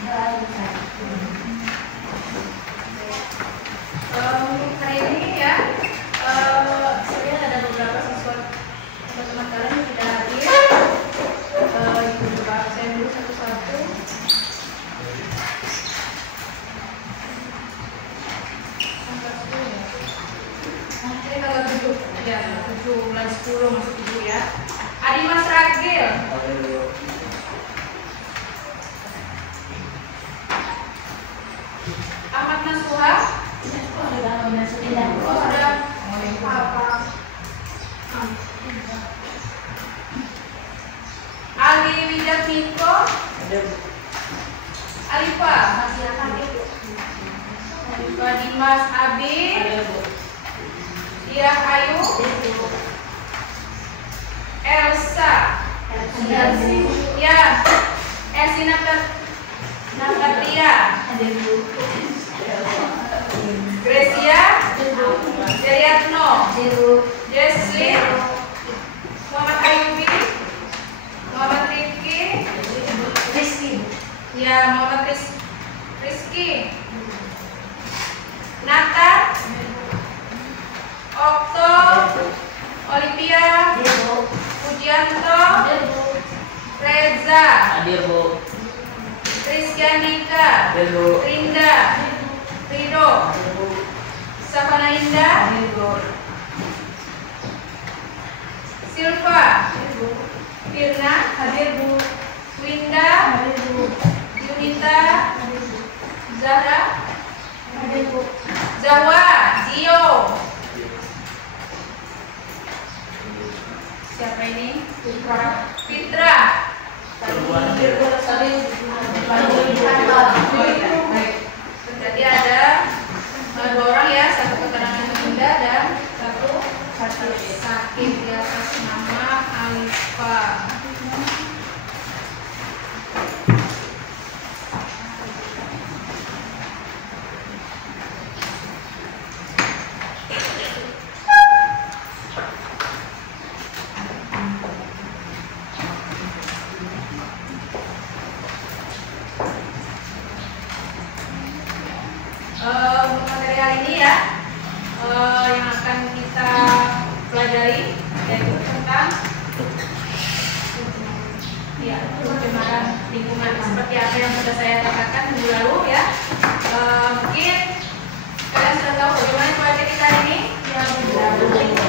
Untuk hari ini ya, sebenarnya ada beberapa siswa teman-teman kalian yang tidak hadir. Ibu coba absen dulu satu-satu. Ini tanggal 7 ya, 7 bulan 10 masuk ibu ya. Adi Mas Ragil. Ahmad Nasuha. Sudah. Ali Widatmiko. Alifa. Alifa Dimas Abi. Dia Ayu. Elsa. Ya. Elsi Natalia. Gracia. Jeriatno. Jesslyn. Muhammad Ayubi. Muhammad Rizky. Ya, Muhammad Rizky. Nata. Okto. Olivia. Pujianto. Reza. Rizkyanika. Rinda. Rido. Savana Indah. Silva. Firna. Winda. Yunita. Zahra. Jawa. Zio. Siapa ini? Fitra. Berarti ada 2 orang ya, satu keterangan penunda dan satu sakit di atas nama Alifa. Untuk materi hari ini ya, yang akan kita pelajari yaitu tentang pencemaran lingkungan seperti apa yang sudah saya katakan minggu lalu ya. Mungkin kalian sudah tahu bagaimana cuaca kita hari ini.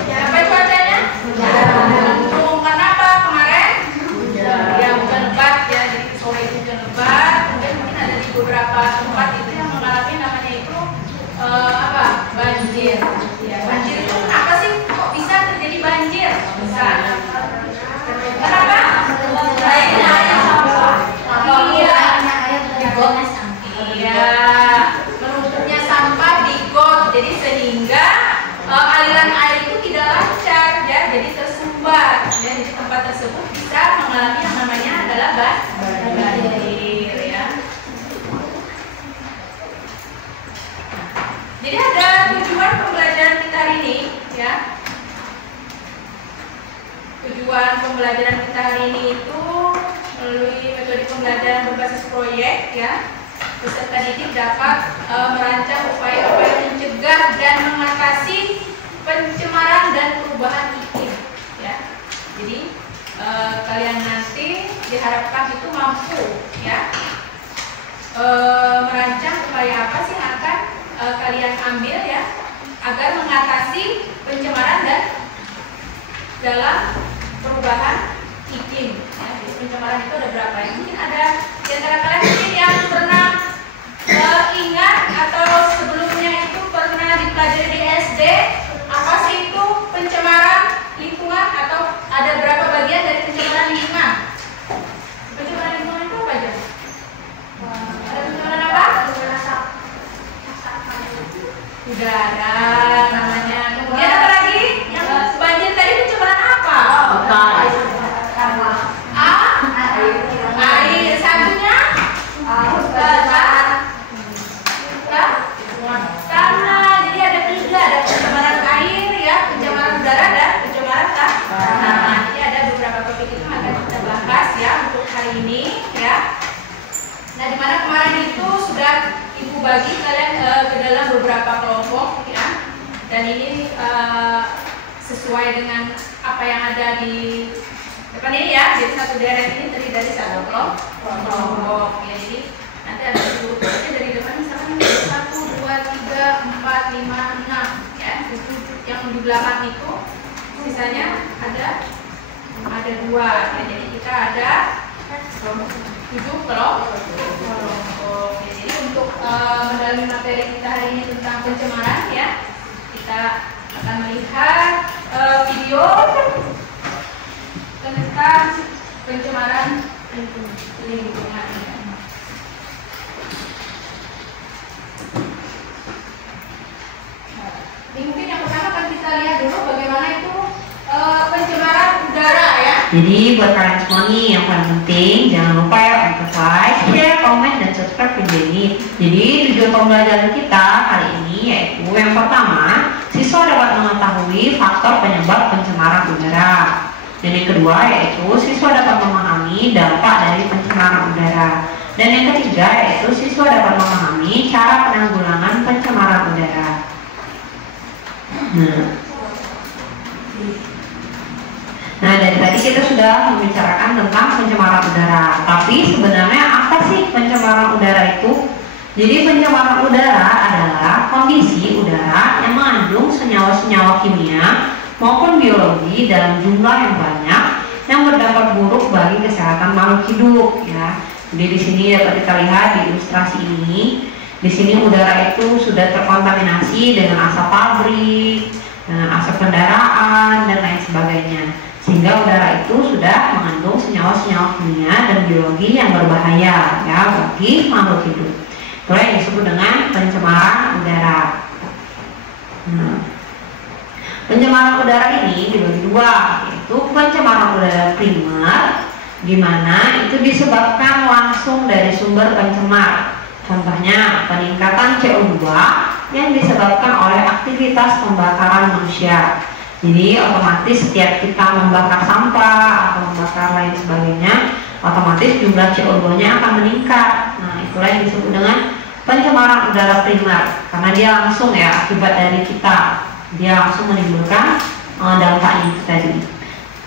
Apa cuacanya? Mendung. Karena apa kemarin? Ya hujan lebat ya, jadi sore itu hujan lebat. Kemudian mungkin ada di beberapa tempat itu yang mengalami namanya itu banjir. Ya, banjir itu kenapa sih kok bisa terjadi banjir? Bisa. Kenapa? Menumpuknya sampah di got, jadi sehingga aliran air itu tidak lancar ya, jadi tersumbat ya, jadi tempat tersebut bisa mengalami yang namanya adalah banjir ya. Jadi ada tujuan pembelajaran kita hari ini ya. Tujuan pembelajaran kita hari ini itu melalui metode pembelajaran berbasis proyek ya. Peserta didik dapat merancang upaya-upaya mencegah dan mengatasi pencemaran dan perubahan iklim ya. Jadi kalian nanti diharapkan itu mampu ya merancang upaya apa sih yang akan kalian ambil ya agar mengatasi pencemaran dan dalam perubahan iklim ya. Jadi pencemaran itu ada berapa ya? Mungkin ada di antara kalian mungkin yang pernah ingat atau sebelumnya itu pernah dipelajari di SD apa sih itu pencemaran lingkungan, atau ada berapa bagian dari pencemaran lingkungan? Pencemaran lingkungan itu apa aja? Ada pencemaran apa? Udara namanya. Kemudian apa lagi? Yang banjir tadi pencemaran apa? Air. Satunya? Tanah. Jadi ada 3, ada pencemaran air ya, pencemaran udara dan pencemaran tanah. Jadi ada beberapa topik itu akan kita bahas ya untuk hari ini ya. Nah, dimana kemarin bagi kalian ke dalam beberapa kelompok ya. Dan ini sesuai dengan apa yang ada di depan ini ya. Jadi satu deret ini terdiri dari satu kelompok ya. Jadi nanti ada urutnya dari depan misalkan 1, 2, 3, 4, 5, 6 ya. Yang di belakang itu sisanya ada 2 ya. Jadi kita ada 7 kelompok ya. Jadi untuk mendalami materi kita hari ini tentang pencemaran ya, kita akan melihat video tentang pencemaran lingkungan. Mungkin yang pertama akan kita lihat dulu bagaimana itu pencemaran udara ya. Jadi buat kalian semua nih yang paling penting jangan lupa ya untuk like, share, komen, dan subscribe video ini. Jadi tujuan pembelajaran kita kali ini yaitu yang pertama, siswa dapat mengetahui faktor penyebab pencemaran udara. Dan yang kedua yaitu siswa dapat memahami dampak dari pencemaran udara. Dan yang ketiga yaitu siswa dapat memahami cara penanggulangan pencemaran udara. Nah, dari tadi kita sudah membicarakan tentang pencemaran udara. Tapi sebenarnya apa sih pencemaran udara itu? Jadi pencemaran udara adalah kondisi udara yang mengandung senyawa-senyawa kimia maupun biologi dalam jumlah yang banyak yang berdampak buruk bagi kesehatan makhluk hidup ya. Jadi di sini dapat kita lihat di ilustrasi ini. Di sini udara itu sudah terkontaminasi dengan asap pabrik, dengan asap kendaraan dan lain sebagainya. Sehingga udara itu sudah mengandung senyawa-senyawa kimia dan biologi yang berbahaya ya bagi makhluk hidup. Itulah yang disebut dengan pencemaran udara. Pencemaran udara ini dibagi dua, yaitu pencemaran udara primer, di mana itu disebabkan langsung dari sumber pencemar. Contohnya peningkatan CO2 yang disebabkan oleh aktivitas pembakaran manusia. Jadi otomatis setiap kita membakar sampah atau membakar lain sebagainya, otomatis jumlah CO2-nya akan meningkat. Nah, itulah yang disebut dengan pencemaran udara primer, karena dia langsung ya akibat dari kita, dia langsung menimbulkan dampaknya itu tadi.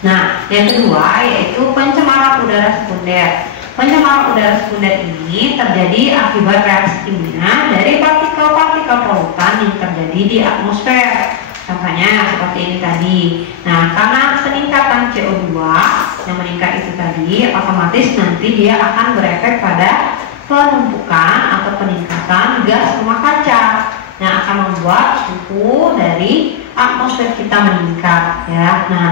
Nah, yang kedua yaitu pencemaran udara sekunder. Pencemaran udara sekunder ini terjadi akibat reaksi kimia dari partikel-partikel polutan yang terjadi di atmosfer. Contohnya seperti ini tadi. Nah, karena peningkatan CO2 yang meningkat itu tadi, otomatis nanti dia akan berefek pada penumpukan atau peningkatan gas rumah kaca yang akan membuat suhu dari atmosfer kita meningkat ya. Nah,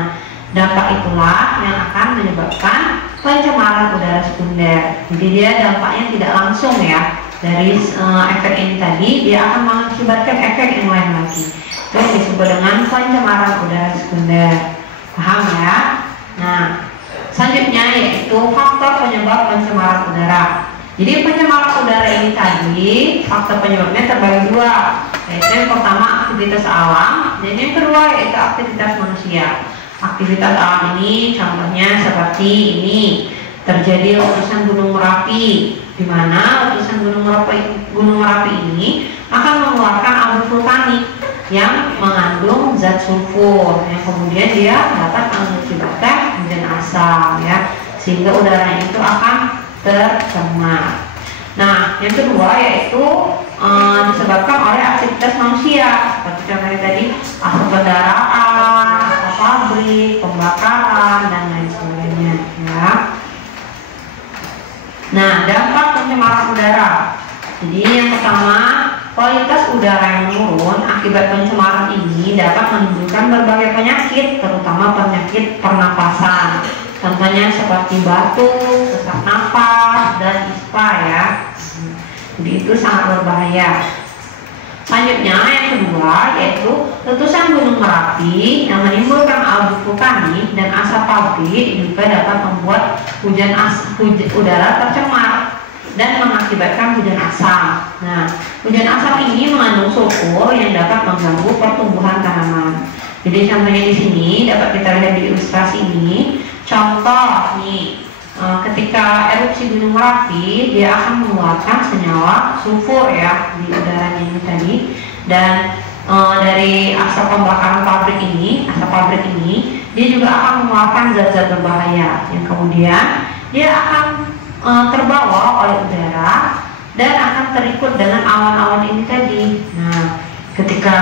dampak itulah yang akan menyebabkan pencemaran udara sekunder. Jadi dia dampaknya tidak langsung ya dari efek ini tadi, dia akan mengakibatkan efek yang lain lagi. Itu yang disebut dengan pencemaran udara sekunder. Paham ya? Nah, selanjutnya yaitu faktor penyebab pencemaran udara. Jadi pencemaran udara ini tadi faktor penyebabnya terbagi dua, yaitu yang pertama aktivitas alam dan yang kedua yaitu aktivitas manusia. Aktivitas alam ini contohnya seperti ini, terjadi letusan Gunung Merapi, di mana letusan Gunung Merapi ini akan mengeluarkan abu vulkanik yang mengandung zat sulfur yang kemudian dia dapat mengakibatkan hujan asam ya, sehingga udaranya itu akan tercemar. Nah, yang kedua yaitu disebabkan oleh aktivitas manusia, seperti contohnya tadi asap kendaraan, asap pabrik, pembakaran dan lain sebagainya ya. Nah, dampak pencemaran udara. Jadi yang pertama, kualitas udara yang menurun akibat pencemaran ini dapat menimbulkan berbagai penyakit, terutama penyakit pernapasan. Contohnya seperti batuk, sesak napas, dan ispa ya. Jadi itu sangat berbahaya. Selanjutnya yang kedua yaitu letusan Gunung Merapi yang menimbulkan abu vulkanik dan asap pabrik juga dapat membuat udara tercemar dan mengakibatkan hujan asam. Nah, hujan asam ini mengandung sulfur yang dapat mengganggu pertumbuhan tanaman. Jadi contohnya di sini dapat kita lihat di ilustrasi ini. Contoh nih, ketika ketika erupsi Gunung Merapi dia akan mengeluarkan senyawa sulfur ya di udaranya ini tadi, dan dari asap pembakaran pabrik ini, asap pabrik ini dia juga akan mengeluarkan zat-zat berbahaya yang kemudian dia akan terbawa oleh udara dan akan terikut dengan awan-awan ini tadi. Nah, ketika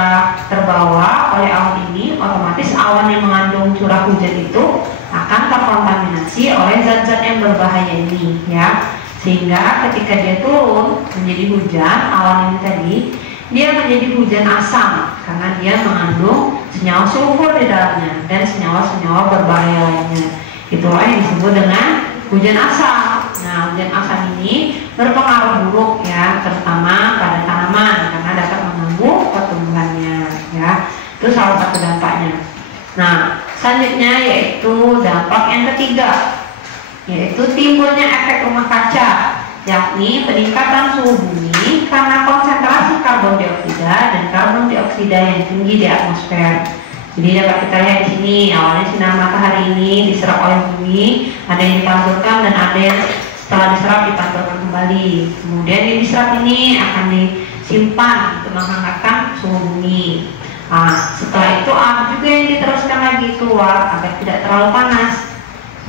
terbawa oleh awan ini, otomatis awan yang mengandung curah hujan itu akan terkontaminasi oleh zat-zat yang berbahaya ini ya, sehingga ketika dia turun menjadi hujan, awan ini tadi dia menjadi hujan asam karena dia mengandung senyawa sulfur di dalamnya dan senyawa-senyawa berbahaya lainnya. Itulah yang disebut dengan hujan asam. Nah, hujan asam ini berpengaruh buruk ya, terutama pada tanaman karena dapat mengganggu pertumbuhannya ya. Itu salah satu dampaknya. Nah, selanjutnya yaitu dampak yang ketiga, yaitu timbulnya efek rumah kaca, yakni peningkatan suhu bumi karena konsentrasi karbon dioksida dan karbon dioksida yang tinggi di atmosfer. Jadi dapat kita lihat di sini, awalnya sinar matahari ini diserap oleh bumi, ada yang dipantulkan dan ada yang setelah diserap dipantulkan kembali. Kemudian yang diserap ini akan disimpan untuk menghangatkan suhu bumi. Nah, setelah itu juga yang diteruskan lagi keluar agar tidak terlalu panas.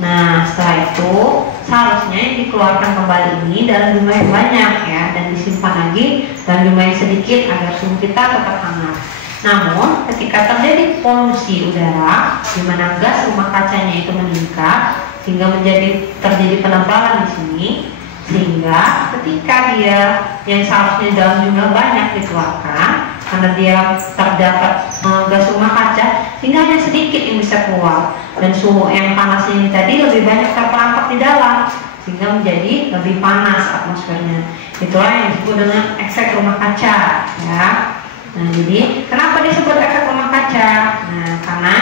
Nah, setelah itu seharusnya yang dikeluarkan kembali ini dalam jumlah yang banyak ya, dan disimpan lagi dalam jumlah yang sedikit agar suhu kita tetap hangat. Namun, ketika terjadi polusi udara, di mana gas rumah kacanya itu meningkat sehingga terjadi penebalan di sini, sehingga ketika dia yang seharusnya dalam jumlah banyak dikeluarkan, karena dia terdapat gas rumah kaca, sehingga hanya sedikit yang bisa keluar, dan suhu yang panas ini tadi lebih banyak terperangkap di dalam, sehingga menjadi lebih panas atmosfernya. Itulah yang disebut dengan efek rumah kaca ya. Nah, jadi kenapa disebut efek rumah kaca? Nah, karena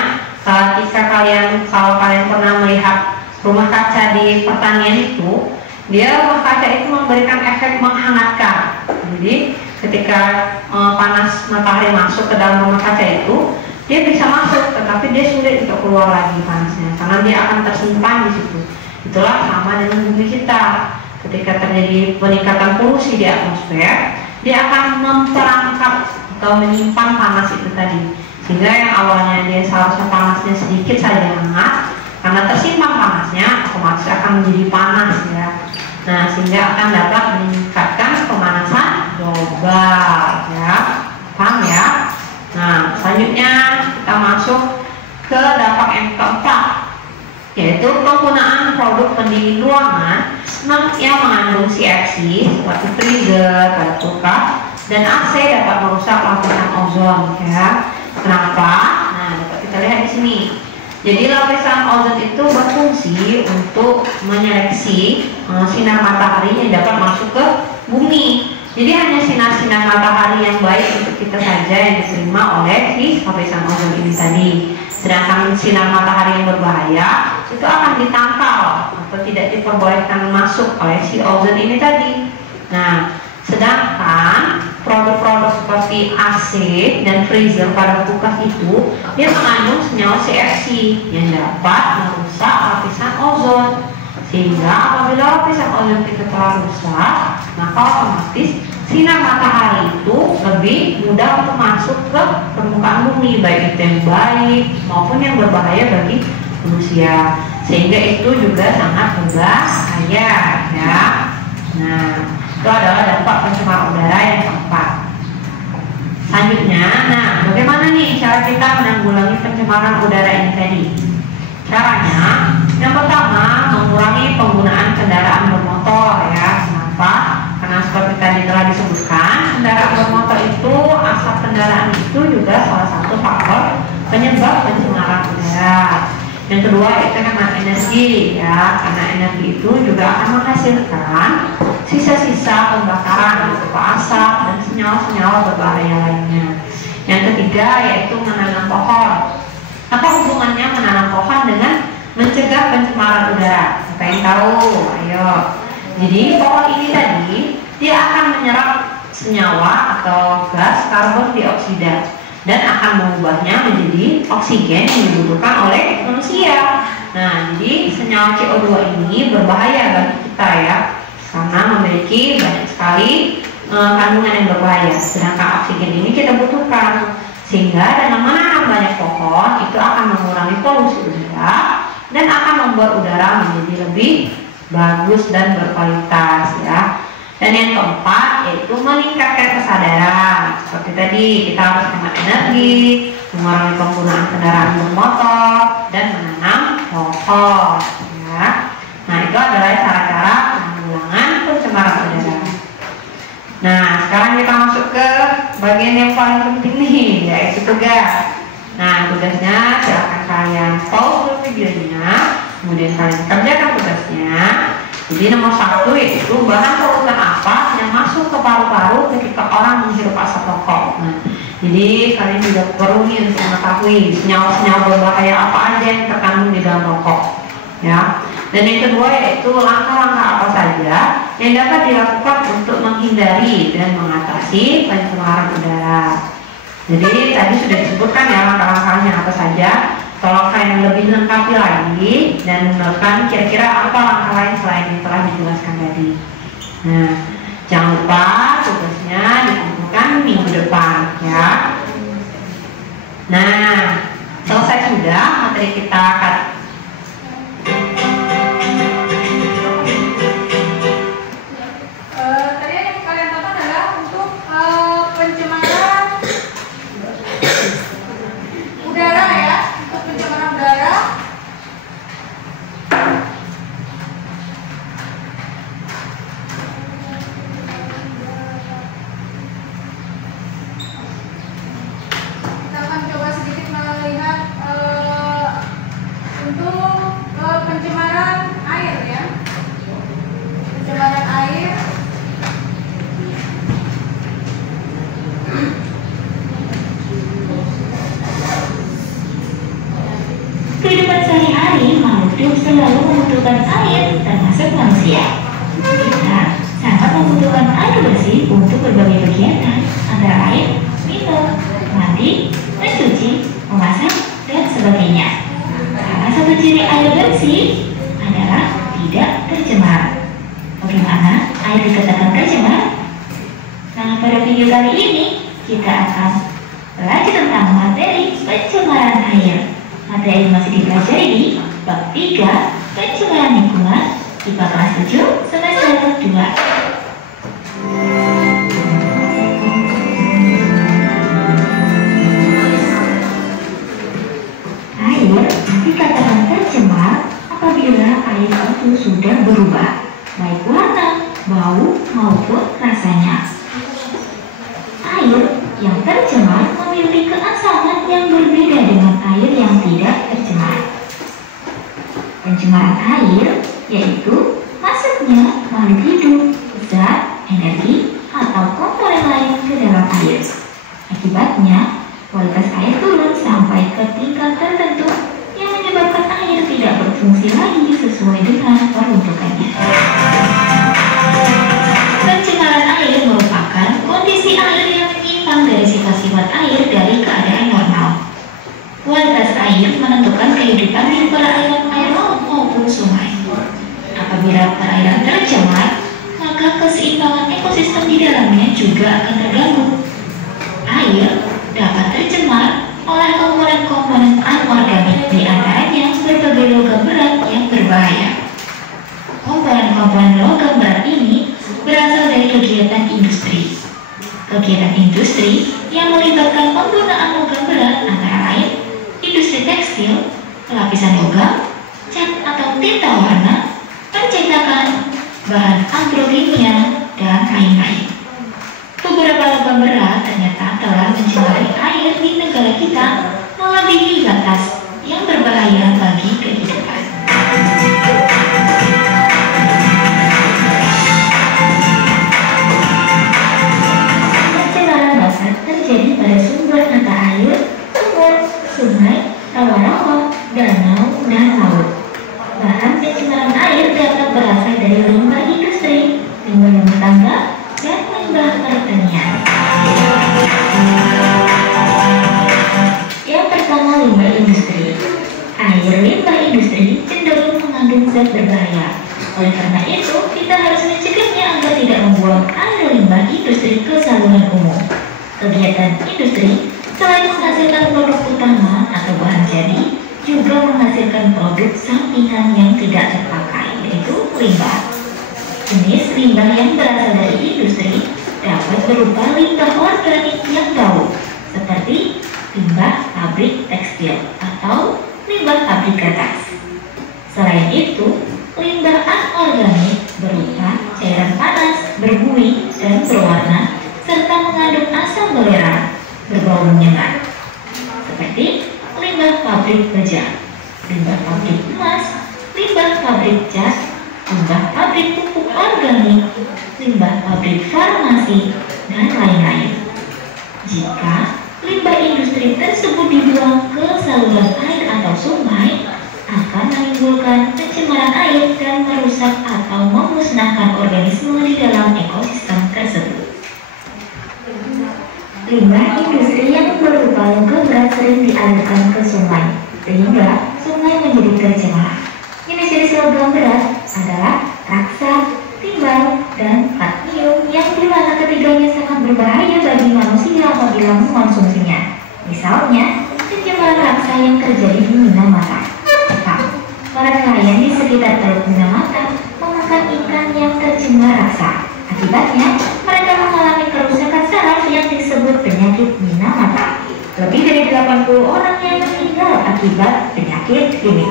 kalau kalian pernah melihat rumah kaca di pertanian itu, rumah kaca itu memberikan efek menghangatkan. Jadi ketika panas matahari masuk ke dalam rumah kaca itu, dia bisa masuk, tetapi dia sulit untuk keluar lagi panasnya karena dia akan tersimpan di situ. Itulah sama dengan bumi kita. Ketika terjadi peningkatan polusi di atmosfer, dia akan memperangkap atau menyimpan panas itu tadi, sehingga yang awalnya dia seharusnya panasnya sedikit saja hangat, karena tersimpan panasnya otomatis akan menjadi panas ya. Nah, sehingga akan dapat meningkatkan pemanasan global ya. Paham ya? Nah, selanjutnya kita masuk ke dampak yang keempat, yaitu penggunaan produk pendingin ruangan yang mengandung CFC seperti freezer, kulkas, dan AC dapat merusak lapisan ozon ya. Kenapa? Nah, dapat kita lihat di sini. Jadi lapisan ozon itu berfungsi untuk menyeleksi sinar matahari yang dapat masuk ke bumi. Jadi hanya sinar-sinar matahari yang baik untuk kita saja yang diterima oleh si lapisan ozon ini tadi. Sedangkan sinar matahari yang berbahaya itu akan ditangkal atau tidak diperbolehkan masuk oleh si ozon ini tadi. Nah, sedangkan produk-produk seperti AC dan freezer pada kulkas itu dia mengandung senyawa CFC yang dapat merusak lapisan ozon, sehingga apabila lapisan ozon kita telah rusak, maka otomatis sinar matahari itu lebih mudah untuk masuk ke permukaan bumi, baik itu yang baik maupun yang berbahaya bagi manusia, sehingga itu juga sangat berbahaya ya. Nah, itu adalah dampak pencemaran udara yang keempat. Selanjutnya, nah bagaimana nih cara kita menanggulangi pencemaran udara ini tadi? Caranya, yang pertama mengurangi penggunaan kendaraan bermotor ya. Kenapa? Karena seperti tadi telah disebutkan, kendaraan bermotor itu, asap kendaraan itu juga salah satu faktor penyebab pencemaran udara. Yang kedua itu hemat energi ya, karena energi itu juga akan menghasilkan sisa-sisa pembakaran berupa asap dan senyawa-senyawa berbahaya lainnya. Yang ketiga yaitu menanam pohon. Apa hubungannya menanam pohon dengan mencegah pencemaran udara? Siapa yang tahu? Ayo. Jadi pohon ini tadi dia akan menyerap senyawa atau gas karbon dioksida dan akan mengubahnya menjadi oksigen yang dibutuhkan oleh manusia. Nah, jadi senyawa CO2 ini berbahaya bagi kita ya, karena memiliki banyak sekali kandungan yang berbahaya. Sedangkan oksigen ini kita butuhkan, sehingga dengan menanam banyak pohon itu akan mengurangi polusi udara dan akan membuat udara menjadi lebih bagus dan berkualitas ya. Dan yang keempat yaitu meningkatkan kesadaran. Seperti tadi, kita harus hemat energi, mengurangi penggunaan kendaraan bermotor, dan menanam pohon ya. Nah, itu adalah cara-cara penanggulangan pencemaran udara. Nah, sekarang kita masuk ke bagian yang paling penting nih, yaitu tugas. Nah, tugasnya silakan kalian pause dulu videonya, kemudian kalian kerjakan tugasnya. Jadi nomor 1 yaitu bahan polutan apa yang masuk ke paru-paru ketika orang menghirup asap rokok. Nah, jadi kalian juga perlu nih untuk mengetahui senyawa-senyawa berbahaya apa aja yang terkandung di dalam rokok, ya. Dan yang kedua yaitu langkah-langkah apa saja yang dapat dilakukan untuk menghindari dan mengatasi pencemaran udara. Jadi tadi sudah disebutkan ya langkah-langkahnya apa saja. Tolong kalian lebih lengkapi lagi dan menemukan kira-kira apa langkah lain selain yang telah dijelaskan tadi. Nah, jangan lupa tugasnya dikumpulkan minggu depan ya. Nah, selesai sudah materi kita. Tadi yang kalian tonton adalah untuk pencemaran udara ya. Untuk pencemaran udara, kita akan coba sedikit melihat untuk pencemaran air ya. Pencemaran air. Kehidupan sehari-hari makhluk hidup selalu membutuhkan air, termasuk manusia. Kita sangat membutuhkan air bersih untuk berbagai kegiatan, antara lain minum, mandi, mencuci, memasak, dan sebagainya. Salah satu ciri air bersih adalah tidak tercemar. Bagaimana air dikatakan tercemar? Nah, pada video kali ini kita akan belajar tentang materi pencemaran air. Materi masih dipelajari di bab 3 pencemaran lingkungan di kelas 7 semester 2. Air dikatakan tercemar apabila air itu sudah berubah, baik warna, bau, maupun rasanya. Air yang tercemar memiliki keasaman yang berbeda dengan air yang tidak tercemar. Pencemaran air yaitu masuknya makhluk hidup, zat, energi, atau komponen lain ke dalam air. Akibatnya, kualitas air turun sampai ke tingkat tertentu yang menyebabkan air tidak berfungsi lagi sesuai dengan peruntukannya. Pencemaran air merupakan kondisi air yang menyimpang dari sifat-sifat air dari keadaan normal. Kualitas air menentukan kehidupan di perairan air laut maupun sungai. Apabila perairan tercemar, maka keseimbangan ekosistem di dalamnya juga akan terganggu. Air dapat tercemar oleh komponen-komponen anorganik, di antaranya berbagai logam berat yang berbahaya. Komponen-komponen logam berat ini berasal dari kegiatan industri. Kegiatan industri yang melibatkan penggunaan logam berat antara lain industri tekstil, pelapisan logam, cat atau tinta warna, pencetakan, bahan agrokimia, dan lain-lain. Beberapa logam berat ternyata telah mencemari air di negara kita melebihi batas yang berbahaya bagi kehidupan. Pencemaran dapat terjadi pada sumber mata air, sumur, sungai, rawa-rawa, danau, dan laut. Bahan pencemaran air dapat berasal dari limbah industri, limbah rumah tangga, dan limbah pertanian. Yang pertama, limbah industri. Air limbah industri Karena itu, kita harus mencegahnya agar tidak membuang air limbah industri ke saluran umum. Kegiatan industri selain menghasilkan produk utama atau bahan jadi, juga menghasilkan produk sampingan yang tidak terpakai, yaitu limbah. Jenis limbah yang berasal dari industri dapat berupa limbah organik yang bau, seperti limbah pabrik tekstil atau limbah pabrik kertas. Selain itu, limbah anorganik berupa cairan panas, berbuih, dan berwarna, serta mengandung asam belerang, berbau menyengat, seperti limbah pabrik baja, limbah pabrik emas, limbah pabrik cat, limbah pabrik pupuk organik, limbah pabrik farmasi, dan lain-lain. Jika limbah industri tersebut dibuang ke saluran air atau sungai, akan menimbulkan pencemaran air dan merusak atau memusnahkan organisme di dalam ekosistem tersebut. Limbah industri yang berupa logam berat sering dialirkan ke sungai, sehingga sungai menjadi tercemar. Jenis-jenis logam berat adalah raksa, timbal, dan kadmium yang dimana ketiganya sangat berbahaya bagi manusia apabila mengonsumsinya. Misalnya, pencemaran raksa yang terjadi di Minamata. Para nelayan di sekitar Teluk Minamata memakan ikan yang tercemar raksa. Akibatnya, mereka mengalami kerusakan saraf yang disebut penyakit Minamata. Lebih dari 80 orang yang meninggal akibat penyakit ini.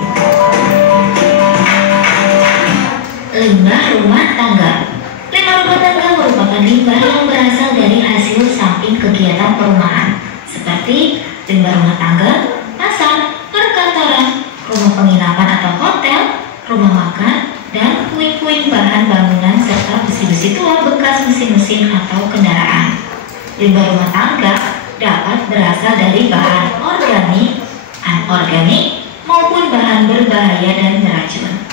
Limbah rumah tangga. Limbah rumah tangga merupakan limbah yang berasal dari hasil samping kegiatan perumahan, seperti limbah rumah tangga, pasar, perkantoran, rumah penginapan atau hotel, rumah makan, dan puing-puing bahan bangunan serta besi-besi tua bekas mesin-mesin atau kendaraan. Limbah rumah tangga dapat berasal dari bahan organik, anorganik, maupun bahan berbahaya dan beracun.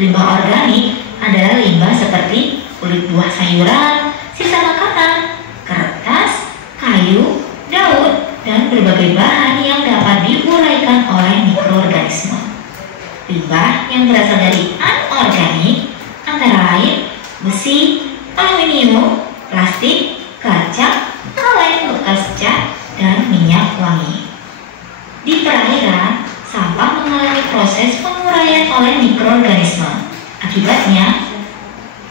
Limbah organik adalah limbah seperti kulit buah sayuran, sisa makanan, kertas, kayu, daun, dan berbagai bahan yang dapat diuraikan oleh mikroorganisme. Limbah yang berasal dari anorganik antara lain besi, aluminium, plastik, kaca, kaleng bekas cat, dan minyak wangi. Di perairan, sampah mengalami proses penguraian oleh mikroorganisme. Akibatnya,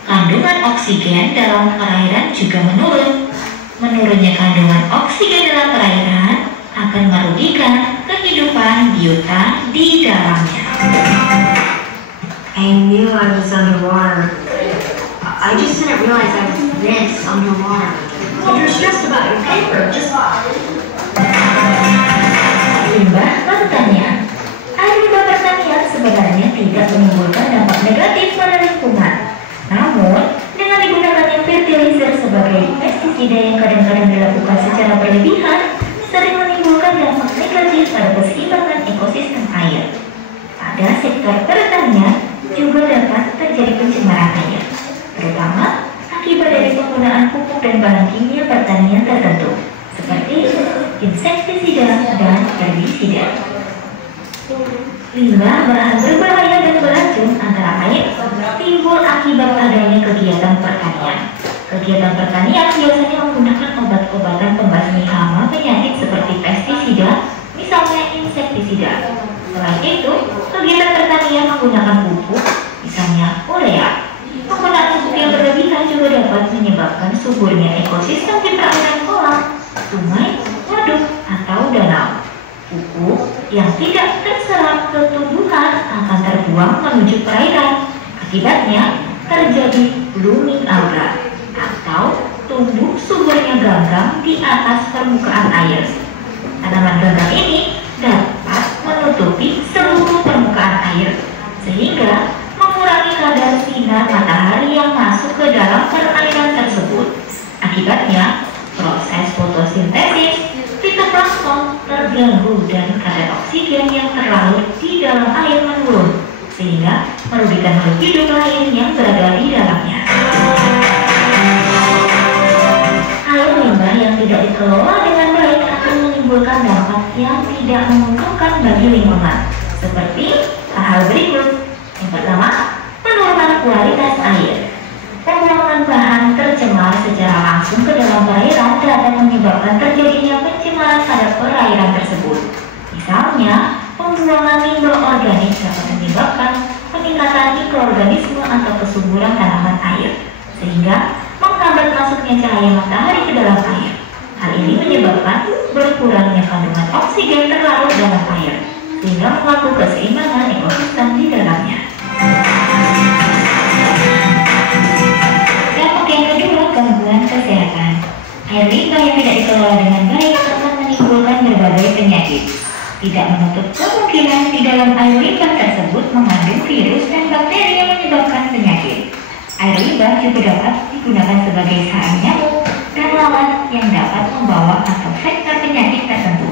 kandungan oksigen dalam perairan juga menurun. Menurunnya kandungan oksigen dalam perairan akan merugikan kehidupan biota di dalamnya. I knew I was underwater. I just didn't realize I was this underwater. If you're stressed about your paper, just... Limbah pertanian. Air limbah pertanian sebenarnya tidak menimbulkan dampak negatif pada lingkungan. Namun, dengan digunakannya fertilizer sebagai pestisida yang kadang-kadang dilakukan secara berlebihan, sering menimbulkan dampak negatif pada keseimbangan ekosistem air. Pada sektor pertanian juga dapat terjadi pencemaran air, terutama akibat dari penggunaan pupuk dan bahan kimia pertanian tertentu, seperti insektisida dan herbisida. Limbah bahan berbahaya dan beracun antara lain timbul akibat adanya kegiatan pertanian. Kegiatan pertanian biasanya menggunakan obat-obatan pembasmi hama penyakit seperti pestisida, misalnya insektisida. Selain itu, kegiatan pertanian menggunakan pupuk, misalnya urea. Penggunaan pupuk yang berlebihan juga dapat menyebabkan suburnya ekosistem di perairan kolam, sungai, waduk, atau danau. Pupuk yang tidak terserap ke tumbuhan akan terbuang menuju perairan. Akibatnya terjadi blooming alga atau tumbuh suburnya ganggang di atas permukaan air. Tanaman ganggang ini dapat menutupi seluruh permukaan air sehingga mengurangi kadar sinar matahari yang masuk ke dalam perairan tersebut. Akibatnya proses fotosintesis fitoplankton terganggu dan kadar oksigen yang terlarut di dalam air menurun, sehingga merugikan makhluk hidup lain yang berada di dalamnya. Air limbah yang tidak dikelola dengan baik akan menimbulkan dampak yang tidak menguntungkan bagi lingkungan, seperti hal berikut. Yang pertama, penurunan kualitas menyebabkan terjadinya pencemaran pada perairan tersebut. Misalnya, pembuangan limbah organik dapat menyebabkan peningkatan mikroorganisme atau kesuburan tanaman air, sehingga menghambat masuknya cahaya matahari ke dalam air. Hal ini menyebabkan berkurangnya kandungan oksigen terlarut dalam air, sehingga mengganggu keseimbangan ekosistem di dalamnya. Dampak yang kedua, gangguan kesehatan. Air limbah yang tidak dikelola dengan baik akan menimbulkan berbagai penyakit. Tidak menutup kemungkinan di dalam air limbah tersebut mengandung virus dan bakteri yang menyebabkan penyakit. Air limbah juga dapat digunakan sebagai sarang nyamuk dan lalat yang dapat membawa atau vektor penyakit tertentu.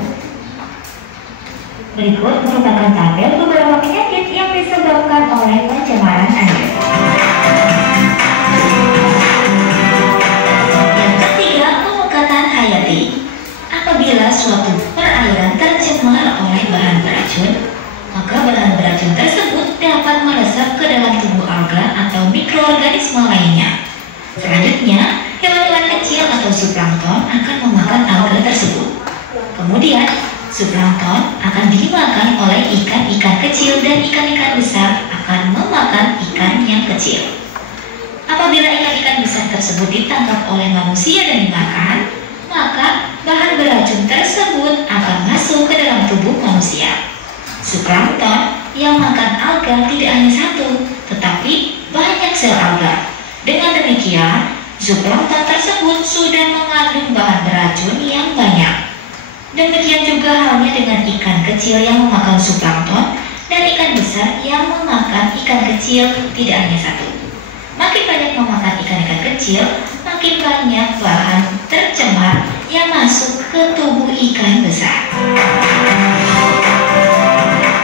Berikut merupakan tabel beberapa penyakit yang disebabkan oleh pencemaran air. Yang ketiga, pemekatan hayati. Apabila suatu perairan tercemar oleh bahan beracun, maka bahan beracun tersebut dapat meresap ke dalam tubuh alga atau mikroorganisme lainnya. Selanjutnya, hewan-hewan kecil atau zooplankton akan memakan alga tersebut. Kemudian, zooplankton akan dimakan oleh ikan-ikan kecil dan ikan-ikan besar akan memakan ikan yang kecil. Apabila ikan-ikan besar tersebut ditangkap oleh manusia dan dimakan, maka bahan beracun tersebut akan masuk ke dalam tubuh manusia. Zooplankton yang makan alga tidak hanya satu, tetapi banyak sel alga. Dengan demikian, zooplankton tersebut sudah mengandung bahan beracun yang banyak. Demikian juga halnya dengan ikan kecil yang memakan zooplankton dan ikan besar yang memakan ikan kecil tidak hanya satu. Makin banyak memakan ikan-ikan kecil, makin banyak bahan tercemar yang masuk ke tubuh ikan besar.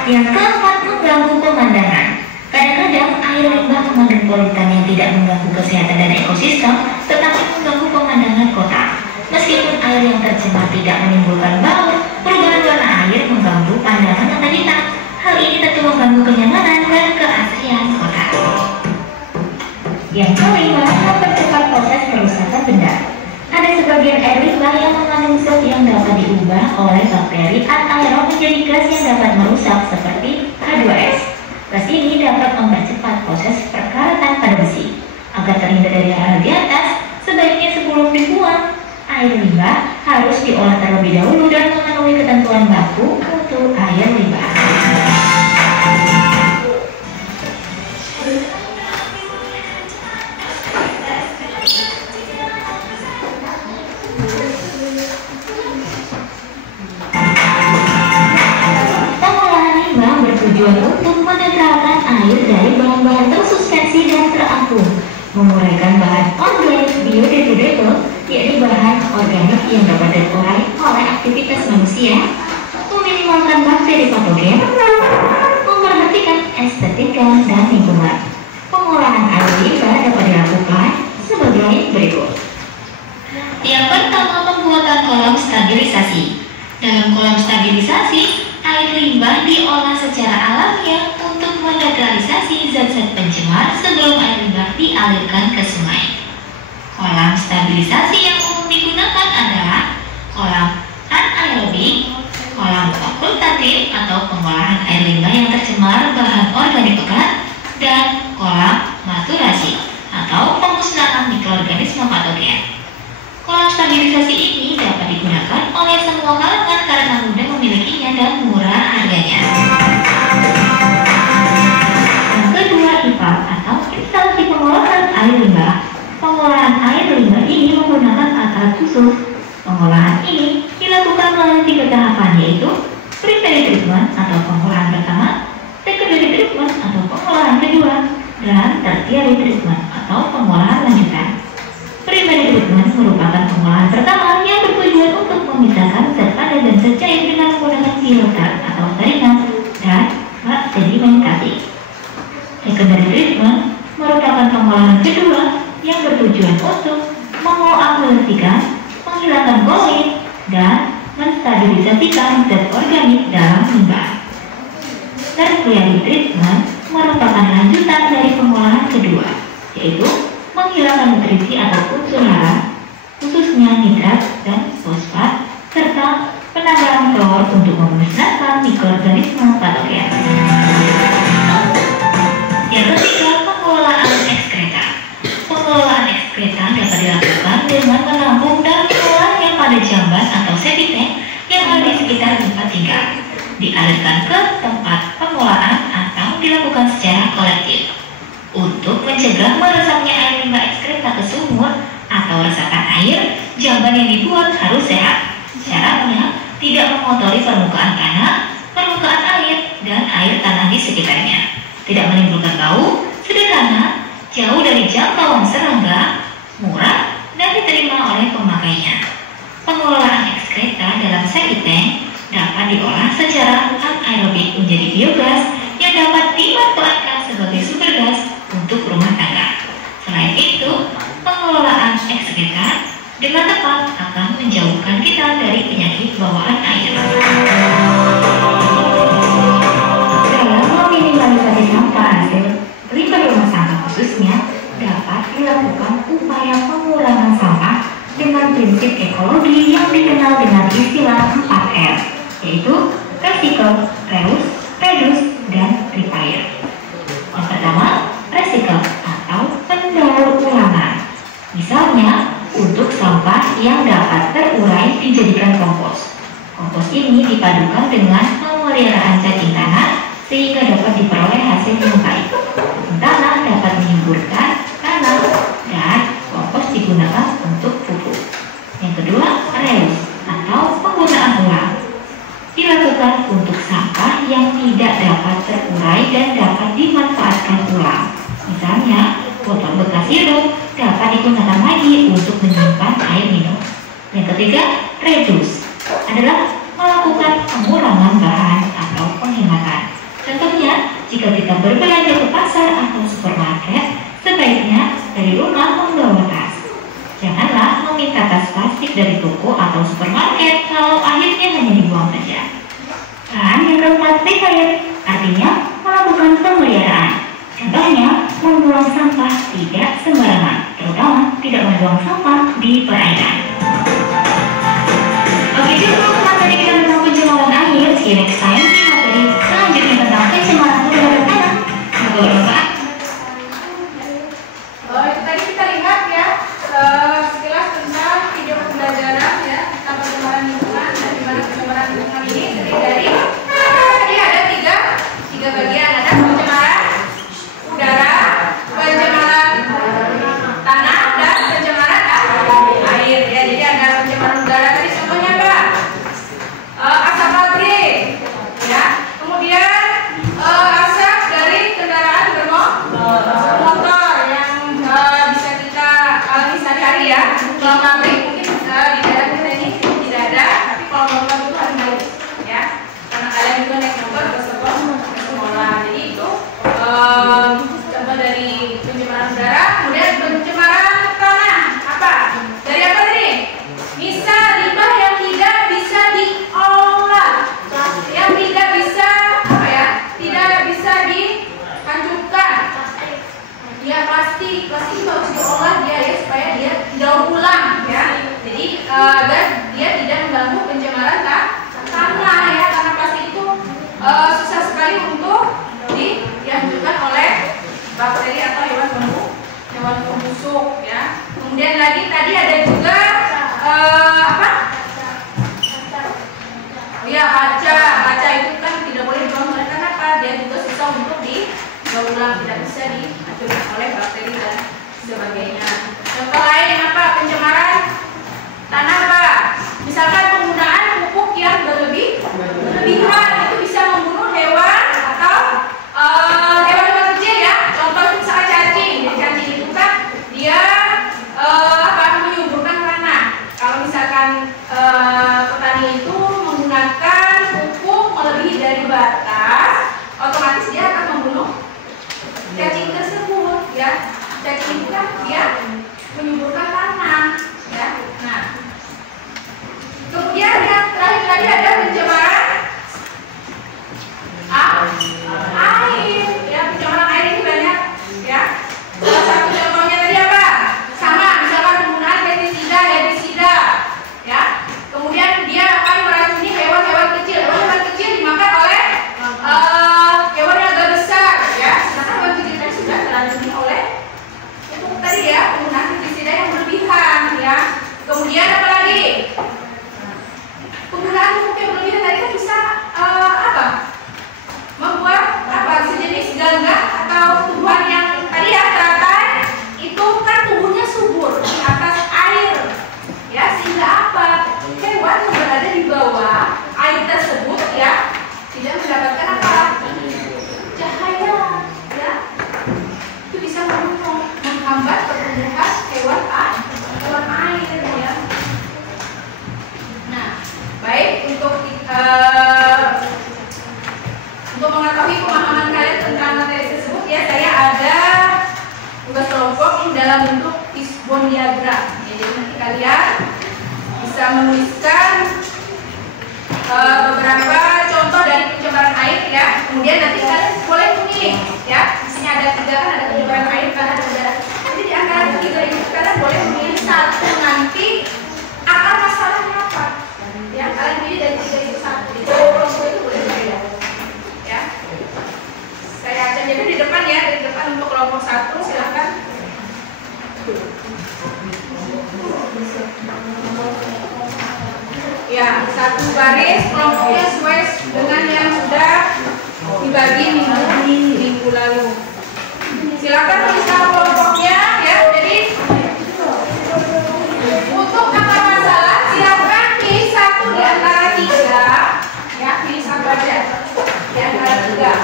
Yang keempat, mengganggu pemandangan. Kadang-kadang air limbah mengandung polutan yang tidak mengganggu kesehatan dan ekosistem, tetapi mengganggu pemandangan kota. Meskipun air yang tercemar tidak menimbulkan bau, perubahan warna air mengganggu pandangan mata kita. Hal ini tentu mengganggu kenyamanan dan keasrian kota. Yang kelima, mempercepat proses kerusakan benda. Ada sebagian air limbah yang mengandung zat yang dapat diubah oleh bakteri anaerob menjadi gas yang dapat merusak seperti H2S. Gas ini dapat mempercepat proses perkaratan pada besi. Agar terhindar dari hal di atas, sebaiknya sebelum dibuang, air limbah harus diolah terlebih dahulu dan memenuhi ketentuan baku untuk air limbah. Bertujuan untuk menetralkan air dari bahan-bahan tersuspensi dan terapung, menguraikan bahan organik biodegradable, yaitu bahan organik yang dapat terurai oleh aktivitas manusia, meminimalkan bakteri patogen, memperhatikan estetika dan lingkungan. Pengolahan air limbah dapat dilakukan sebagai berikut. Yang pertama, pembuatan kolam stabilisasi. Dalam kolam stabilisasi, air limbah diolah secara alamiah untuk menetralisasi zat-zat pencemar sebelum air limbah dialirkan ke sungai. Kolam stabilisasi yang umum digunakan adalah kolam anaerobik, kolam fakultatif atau pengolahan air limbah yang tercemar bahan organik pekat, dan kolam maturasi atau pemusnahan mikroorganisme patogen. Kolam stabilisasi ini dapat digunakan oleh semua kalangan karena mudah memilikinya dan murah harganya. Yang kedua, IPAL atau instalasi pengolahan air limbah. Pengolahan air limbah ini menggunakan alat khusus. Pengolahan ini dilakukan melalui 3 tahapan, yaitu primary treatment atau pengolahan pertama, secondary treatment atau pengolahan kedua, dan tertiary treatment atau pengolahan lanjutan. Primary treatment merupakan pengolahan pertama yang bertujuan untuk memisahkan zat padat dan zat cair dengan menggunakan filter atau saringan dan sedimentasi. Secondary treatment merupakan pengolahan kedua yang bertujuan untuk mengoagulasikan, menghilangkan kolit, dan menstabilisasikan zat organik dalam limbah. Tertiary treatment merupakan lanjutan dari pengolahan kedua, yaitu menghilangkan nutrisi atau unsur hara, khususnya nitrat dan fosfat, serta penambahan klor untuk memusnahkan mikroorganisme patogen. Yang ketiga, pengelolaan ekskreta. Pengelolaan ekskreta dapat dilakukan dengan menampung dan mengolahnya pada jamban atau septic tank yang ada di sekitar tempat tinggal, dialirkan ke tempat pengolahan atau dilakukan secara kolektif. Untuk mencegah meresapnya air limbah ekskreta ke sumur atau resapan air, jamban yang dibuat harus sehat. Caranya, tidak mengotori permukaan tanah, permukaan air, dan air tanah di sekitarnya. Tidak menimbulkan bau, sederhana, jauh dari jangkauan serangga, murah, dan diterima oleh pemakainya. Pengelolaan ekskreta dalam septic tank dapat diolah secara anaerobik menjadi biogas yang dapat dimanfaatkan sebagai sumber gas untuk rumah tangga. Selain itu, pengelolaan ekskreta dengan tepat akan menjauhkan kita dari penyakit bawaan air. Dalam meminimalisasi sampah hasil limbah rumah tangga khususnya, dapat dilakukan upaya pengurangan sampah dengan prinsip ekologi yang dikenal dengan istilah 4R, yaitu recycle, reuse, reduce, dan repair. Yang pertama, recycle atau pendaur ulangan. Misalnya, untuk sampah yang dapat terurai dijadikan kompos. Kompos ini dipadukan dengan pemeliharaan cacing tanah sehingga dapat diperoleh hasil yang baik. Tanah dapat menyuburkan tanah dan kompos digunakan untuk pupuk. Yang kedua, reuse atau penggunaan ulang. Dilakukan untuk sampah yang tidak dapat terurai dan dapat dimanfaatkan ulang. Misalnya, botol bekas sirup dapat digunakan lagi untuk menyimpan air minum. Yang ketiga, reduce adalah melakukan pengurangan bahan atau penghematan. Contohnya, jika kita berbelanja ke pasar atau supermarket, sebaiknya dari rumah membawa tas. Janganlah meminta tas plastik dari toko atau supermarket kalau akhirnya hanya dibuang saja. Dan yang keempat, repair, artinya melakukan pemeliharaan. Contohnya, membuang sampah tidak sembarangan, terutama tidak membuang sampah di perairan. Oke, cukup materi kita tentang pencemaran air. See you next time di materi selanjutnya tentang pencemaran udara tanah. Semoga bermanfaat. Itu tadi kita lihat ya sekilas tentang video pembelajaran ya tentang pencemaran lingkungan dan gimana pencemaran lingkungan ini terdiri dari tadi ada tiga bagian, ada pencemaran udara, pencemaran tanah, dan pencemaran air ya. Jadi ada pencemaran udara tadi contohnya apa? Asap pabrik ya, kemudian asap dari kendaraan bermotor yang bisa kita alami sehari-hari ya. Kalau pabrik mungkin di daerah kita ini tidak ada, tapi kalau motor itu ada ya, karena kalian juga naik motor ke sekolah. Jadi itu contoh dari pencemaran udara. Kemudian pencemaran tanah apa? Dari apa tadi? Bisa limbah yang tidak bisa diolah, yang tidak bisa apa ya? Tidak bisa dihancurkan. Ya plastik itu harus diolah dia ya supaya dia didaur ulang ya. Jadi agar dia tidak mengganggu pencemaran tanah ya, karena plastik itu susah sekali untuk dihancurkan oleh bakteri atau hewan pembusuk ya. Kemudian lagi tadi ada juga apa? Ya kaca itu kan tidak boleh dibuang karena apa? Dia juga susah untuk didaur ulang, tidak bisa dihancurkan oleh bakteri dan sebagainya. Contoh lain apa? Pencemaran tanah apa? Misalkan penggunaan pupuk yang berlebihan itu bisa membunuh hewan atau hewan kecil ya. Contoh itu misalkan cacing. Jadi cacing itu kan dia menyuburkan tanah. Kalau misalkan petani itu menggunakan pupuk melebihi dari batas, otomatis dia akan membunuh cacing tersebut ya. Cacing itu kan dia menyuburkan tanah ya. Nah, kemudian yang terakhir tadi ada pencemaran air ya. Pencemaran air ini banyak ya. Salah satu contohnya tadi apa? Sama misalkan penggunaan pestisida, herbisida ya. kelompok dalam bentuk fishbone diagram. Ya, jadi nanti kalian bisa menuliskan beberapa contoh dari pencemaran air ya. Kemudian nanti kalian boleh memilih ya. Di sini ada 3 kan, ada pencemaran air, ada udara. Jadi di antara 3 itu kalian boleh memilih satu nanti akar masalahnya apa. Ya, kalian pilih dari 3 itu satu. Jadi kelompok itu boleh berbeda. Ya. Saya akan jadi di depan ya, di depan untuk kelompok 1 silakan. Ya, satu baris kelompoknya sesuai dengan yang sudah dibagi minggu lalu. Silakan tuliskan kelompoknya ya. Jadi untuk akar masalah silakan pilih satu di antara 3 ya, pilih satu aja di antara 3.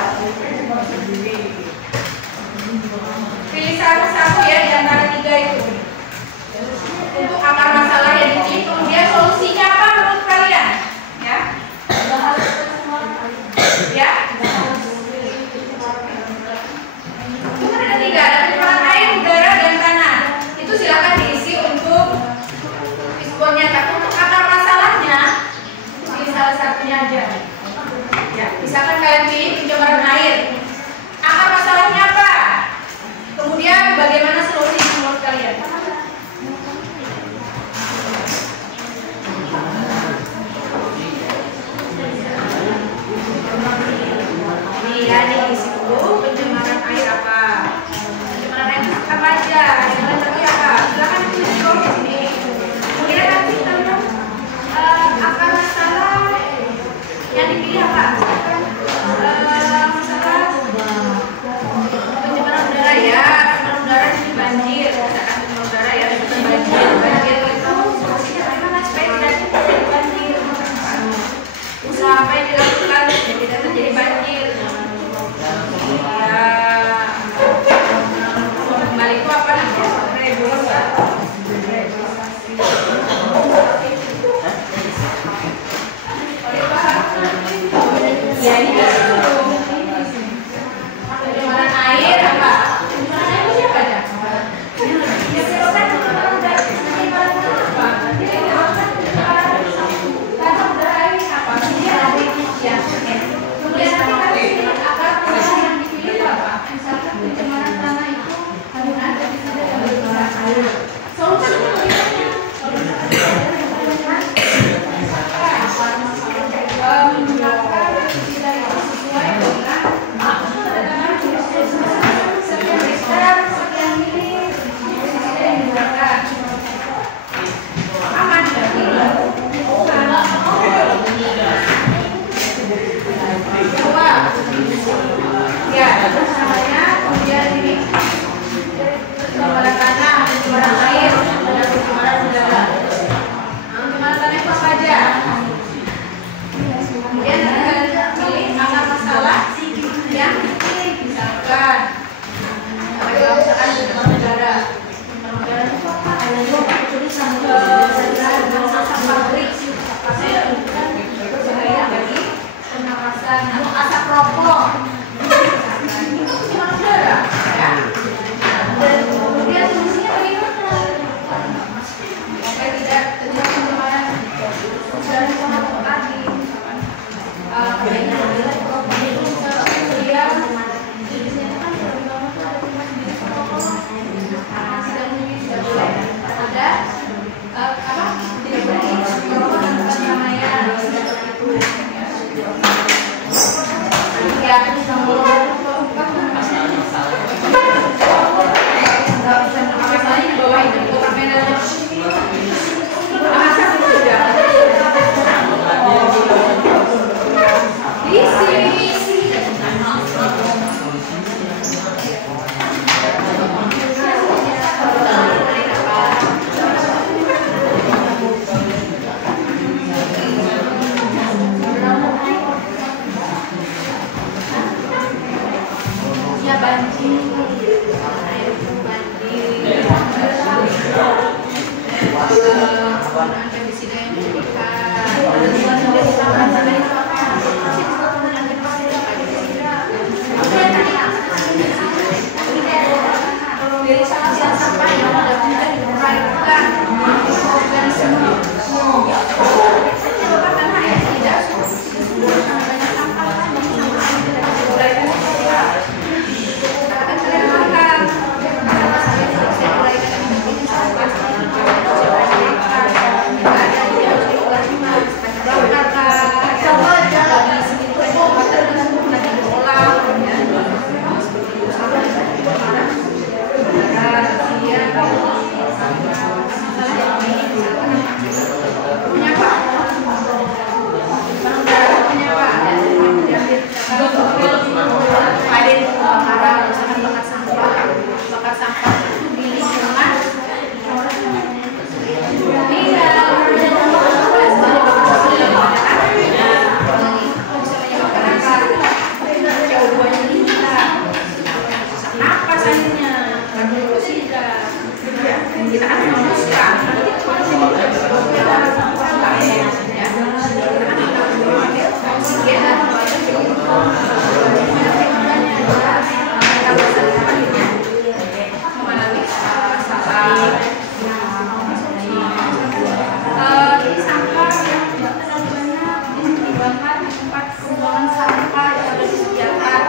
Pilih satu ya di antara 3 itu. Untuk akar masalah yang dipilih, kemudian solusinya apa menurut kalian? Ya. Ya. Cuma ada 3, ada pencemaran air, udara, dan tanah. Itu silakan diisi untuk fishbone-nya. Tapi untuk akar masalahnya, pilih salah satunya aja. Ya, misalkan kalian pilih pencemaran air. Akar masalahnya apa? Kemudian bagaimana solusi menurut kalian? Iya, diisi dulu pencemaran air apa? Pencemaran air apa aja? Pencemaran air apa? Silakan tulis di sini. Kemudian nanti tentang akar masalah yang dipilih apa? Masalah pencemaran udara ya. Pencemaran udara jadi banjir. Misalkan pencemaran udara ya, banjir itu solusinya bagaimana supaya tidak terjadi banjir? Usaha apa yang dilakukan supaya tidak terjadi banjir? Kembali itu apa namanya? Ya ini pencemaran air apa? Pencemaran air itu siapa aja? Kemudian yang dipilih apa? Misalkan pencemaran tanah itu harus ada di sini. sampah yang tidak mudah diuraikan organisme. Karena ya tidak banyak sampah kan, sampah yang tidak diuraikan akan kalian makan. Saya uraikan ini sampah ada di bakar sampah itu di lingkungan kita akan memutuskan ini sampah yang benar-benar dikembangkan di tempat pembuangan sampah yang sudah disediakan.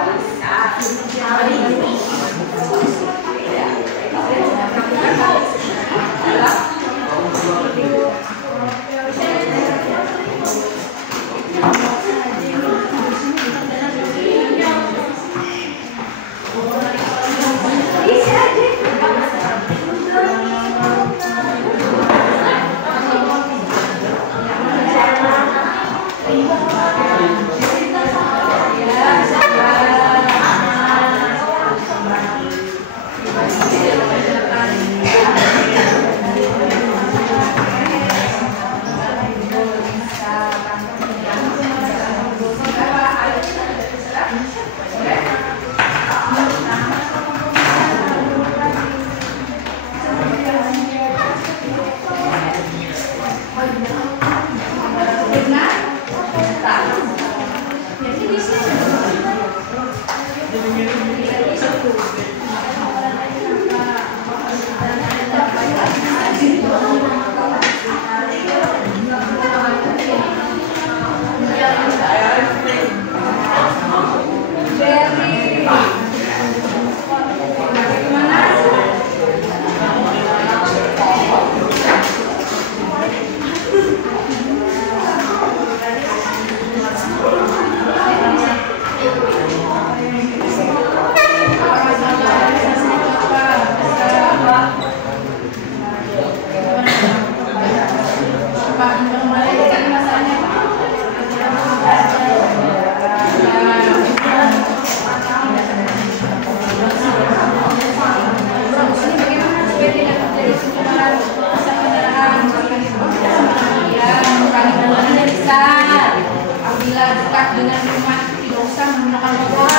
Apabila dekat dengan rumah tidak usah menggunakan motor.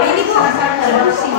Ini salah satu solusi.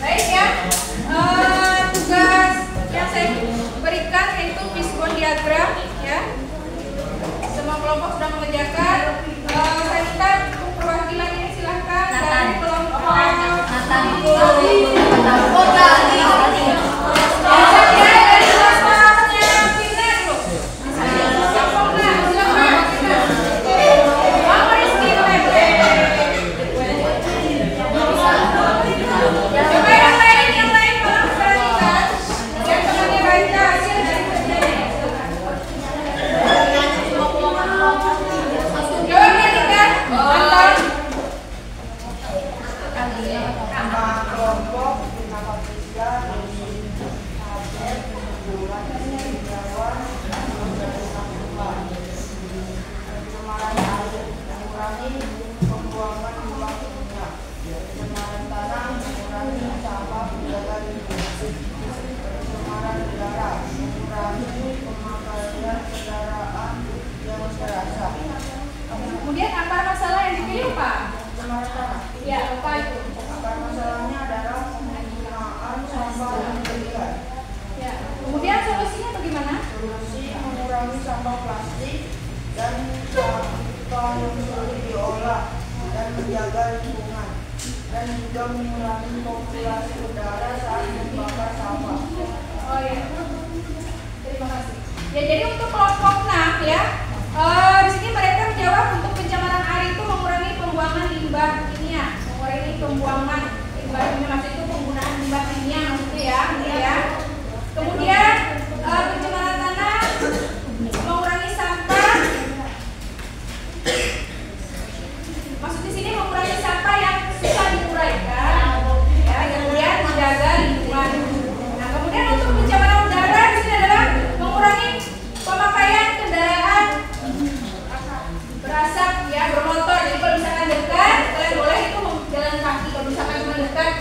Baik ya, tugas yang saya berikan yaitu fishbone diagram ya. Semua kelompok sudah mengerjakan. Saya minta perwakilan ini silahkan dari kelompok Kemudian akar masalah yang dipilih Pak? Ya, apa itu? Akar masalahnya adalah penggunaan sampah yang berlebihan. Ya. Kemudian solusinya bagaimana? Solusi mengurangi sampah plastik dan sampah yang sulit diolah dan menjaga lingkungan, dan juga mengurangi populasi udara saat membakar sampah. Oh ya, terima kasih. Ya, jadi untuk kelompok 6 ya, di sini mereka menjawab untuk pencemaran air itu mengurangi pembuangan limbah kimia, mengurangi pembuangan limbah kimia, maksud itu penggunaan limbah kimia maksudnya ya, gitu ya. Kemudian pencemaran tanah, mengurangi sampah. Maksud di sini mengurangi sampah yang susah diuraikan, ya, kemudian menjaga lingkungan. Nah, kemudian untuk pencemaran udara di sini adalah mengurangi pemakaian kendaraan berasap, ya, bermotor. Jadi kalau misalkan dekat, kalian boleh itu jalan kaki. Kalau misalkan cuma dekat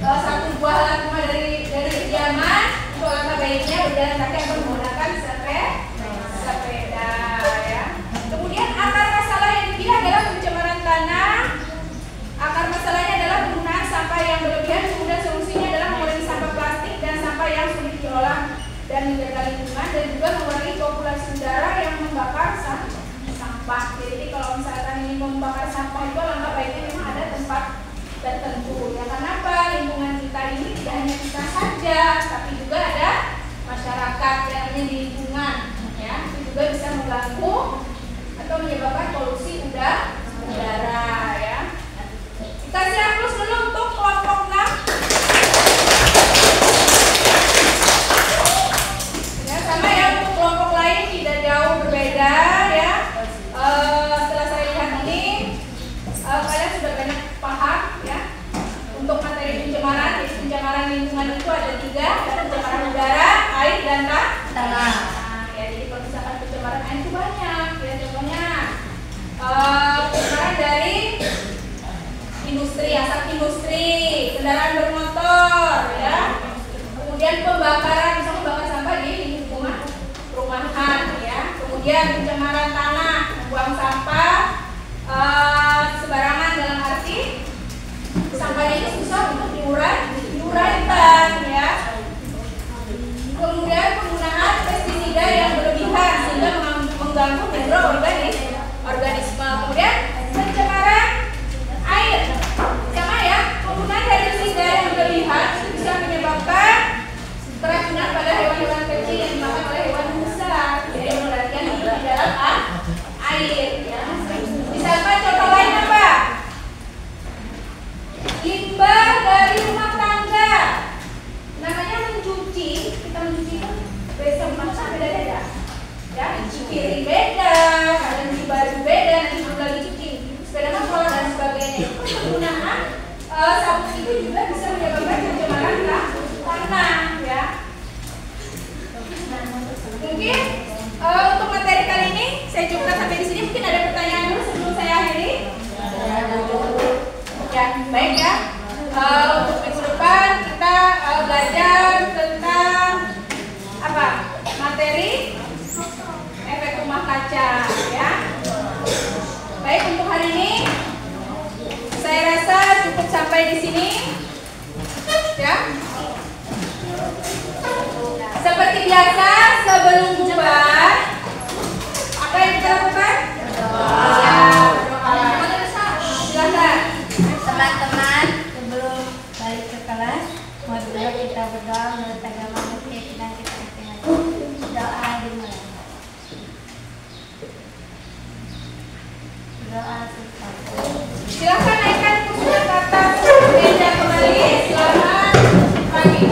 satu buah rumah dari kediaman, itu langkah baiknya berjalan kaki atau menggunakan sepeda, ya. Kemudian akar masalah yang dipilih adalah pencemaran tanah. Akar masalahnya adalah penggunaan sampah yang berlebihan. Kemudian solusinya adalah mengurangi sampah plastik dan sampah yang sulit diolah dan menjaga lingkungan, dan juga mengurangi populasi udara yang membakar sampah. Jadi kalau misalkan ini membakar sampah itu langkah baiknya memang ada tempat tertentu. Ya, karena apa? Lingkungan kita ini tidak hanya kita saja, tapi juga ada masyarakat yang ada di lingkungan. Ya, itu juga bisa mengganggu atau menyebabkan polusi udara. Ya. Dikasih aplaus dulu untuk kelompok 6. Ya, sama ya, untuk kelompok lain tidak tanah. Ya, jadi misalkan pencemaran air itu banyak. Ya, contohnya pencemaran dari industri, asap industri, kendaraan bermotor, ya. Kemudian pembakaran, misalnya bakar sampah di lingkungan perumahan, ya. Kemudian pencemaran tanah, buang sampah sebarangan, dalam arti sampahnya itu susah untuk diuraikan, ya. Kemudian penggunaan pestisida yang berlebihan sehingga mengganggu mikroorganisme. Kemudian pencemaran air, sama ya, penggunaan pestisida yang berlebihan itu bisa menyebabkan keracunan pada hewan-hewan kecil yang dimakan oleh hewan besar. Jadi perhatian di dalam air, ya. Misalkan contoh lain apa? Limbah dari rumah tangga. Namanya mencuci, kita mencuci itu besok masa beda-beda. Ya, cuci piring beda, ada cuci baju beda, nanti belum lagi cuci sepeda motor dan sebagainya. Itu penggunaan sabun itu juga bisa menyebabkan pencemaran tanah, ya. Mungkin untuk materi kali ini saya cukupkan sampai di sini. Mungkin ada pertanyaan dulu sebelum saya akhiri. Ya, baik ya. Untuk minggu depan kita belajar tentang apa? Materi efek rumah kaca, ya. Baik, untuk hari ini saya rasa cukup sampai di sini, ya. Seperti biasa sebelum bubar, apa yang kita lakukan? Silakan. Teman-teman, sebelum balik ke kelas, marilah kita berdoa menurut agama Muslim dan kita doa dimulai. Doa sultan. Silakan naikkan kursinya ke atas meja kembali. Selamat pagi.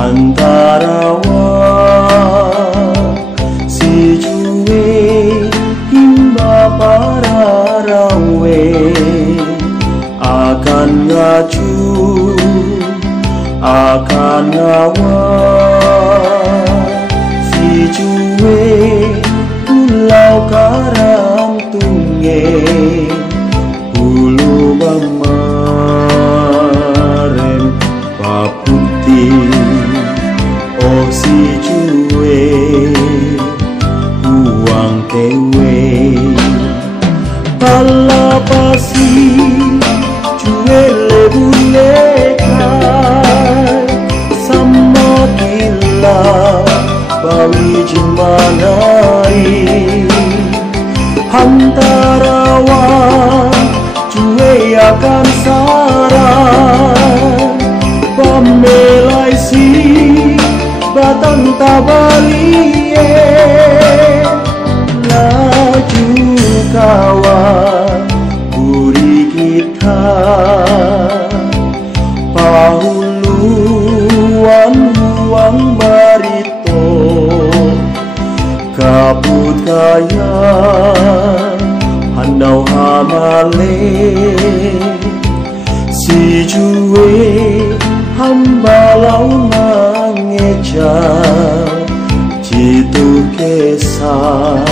Antarawa si juwe himba para rawe akan ngaju akan ngawa si juwe pulau karang tunge hulu bamaren paputi oh si cuwe uang tewe pala pasi cuwe lebulekai sama gila bawi jimanari hantarawan cuwe akan sarang pamelai si batang tabalie laju kawan buri kita pahuluan buang barito kabut kaya handau hamale si juwe hambalau mangeja jitu kesan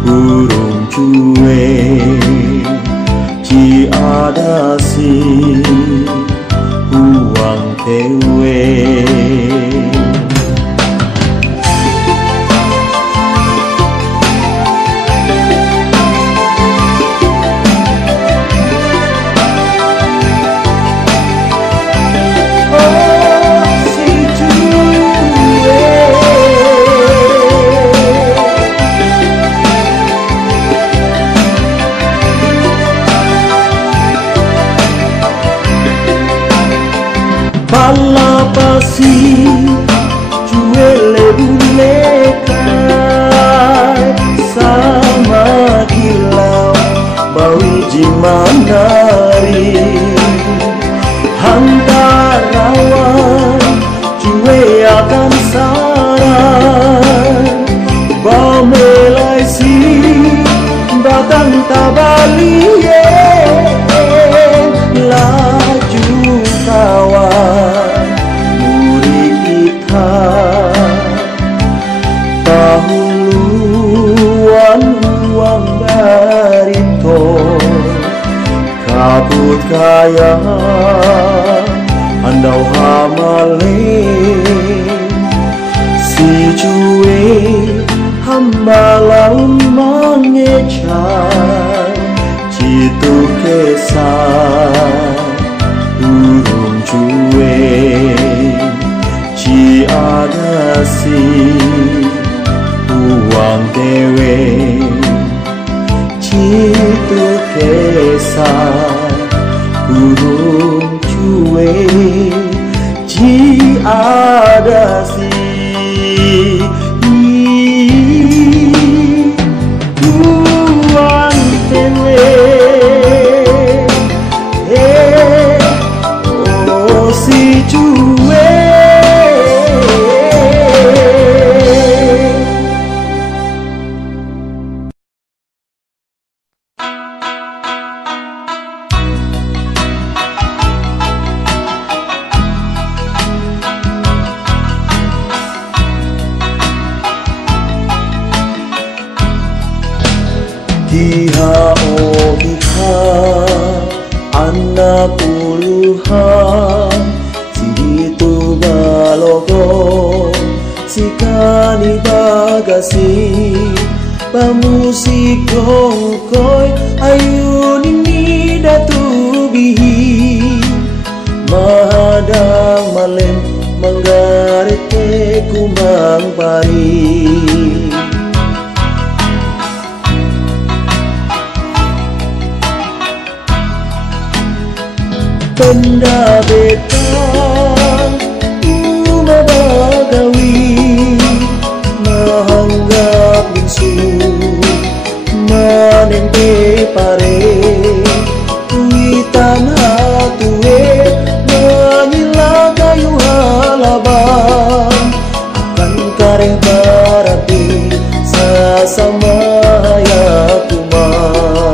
burung cuwe ji ada si uang tewe pala pasi cuwe lebulekai sama kilau bawi jimanari hantarawan kaya andau hamale si cuwe hamba laun mengecai citu kesah urung cuwe ci ada si uang dewe citu kesah urung cuwe ci ada si uang dewe oh si cuwe. Iha oh iha anak puluhan si itu balogo si kani bagasi pamusik gongkoy ayun ini datu bihi mahadang malem manggarete kumang pari. Benda betang umabagawi mahanggap bingsu manente pare tuitan hatue manyila kayu halaban akan kareh barati sasama ya kumang.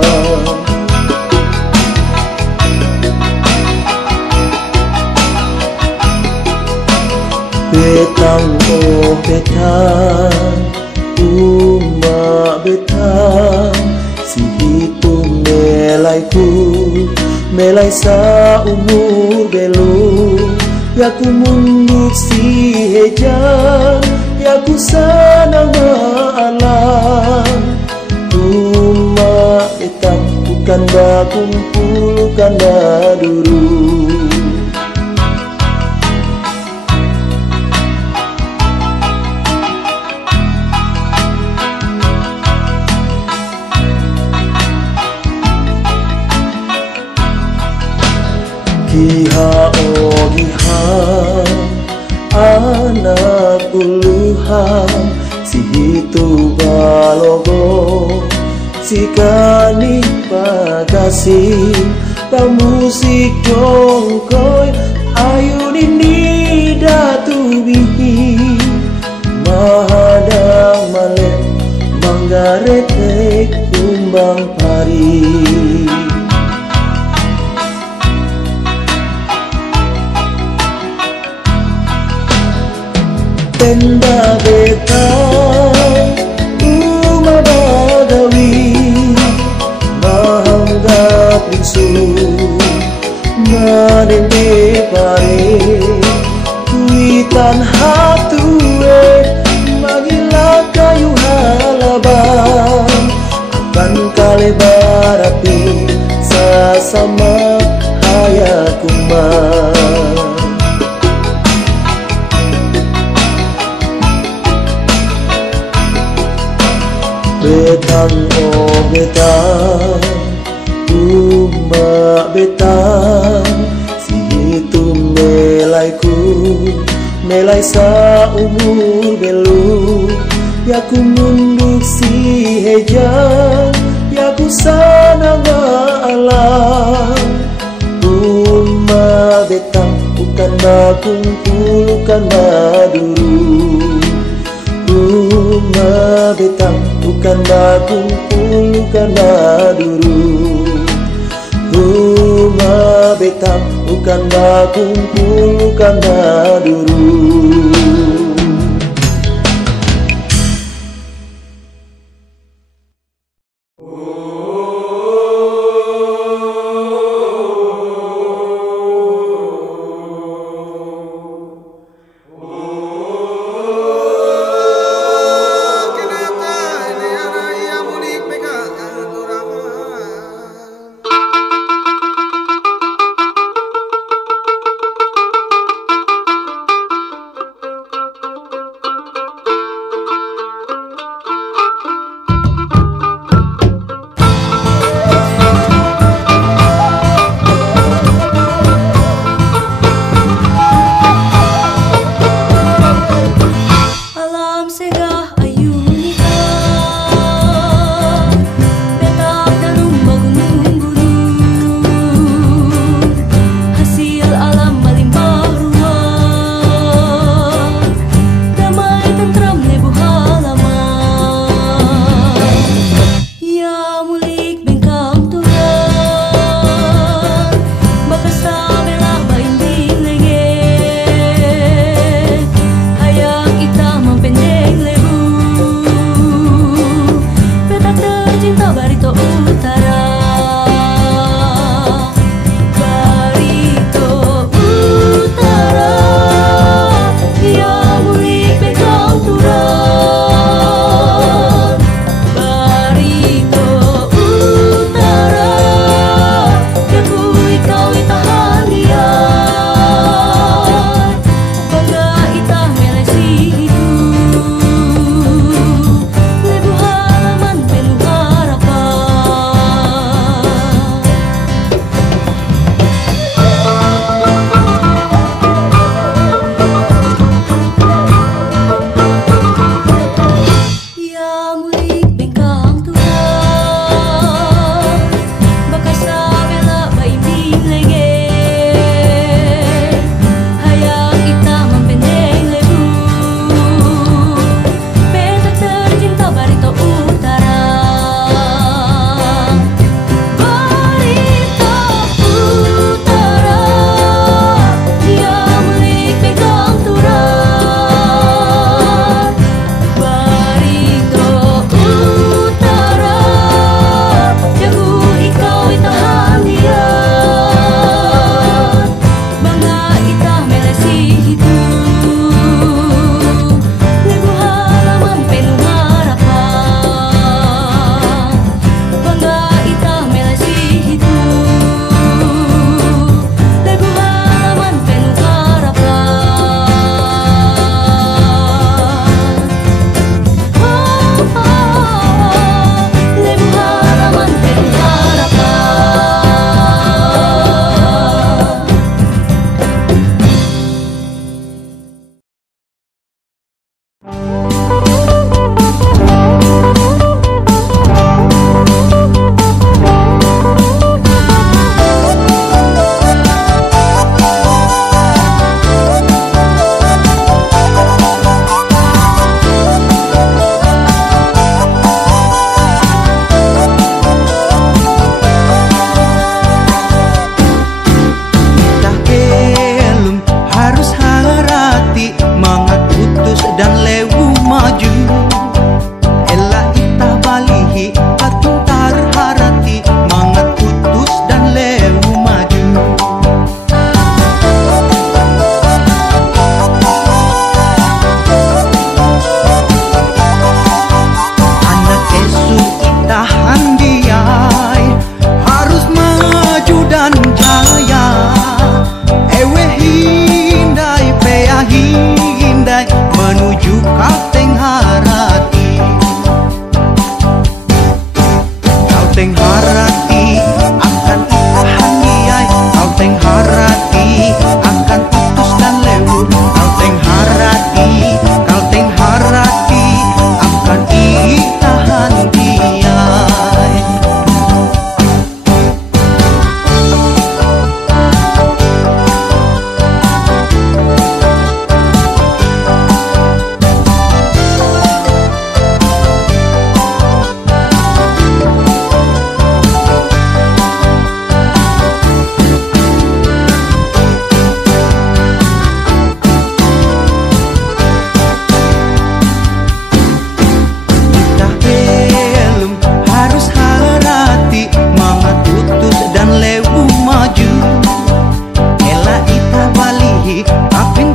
Betang oh betang umak betang si itu melai sa umur belu ya ku munduk si hejan ya ku sanang alam umak betang bukan bakumpul bukan baduru. Iha oh iha anak puluhan si itu balogo si kani bagasi pamusik jongkoy ayun ini datu bihi mahadang malem manggarete kumbang pari. Tenda betang umabagawi mahanggap bingsu manente pare kuitan hatue magila kayu halaban akan kalebar api sasama hayakumang. Betang oh betang umak betang si itu melai sa umur belu ya ku munduk si hejan ya ku sanang alam umak betang bukan bakumpul bukan baduru. Rumah betang bukan bakumpul bukan baduru. Rumah betang bukan bakumpul bukan baduru.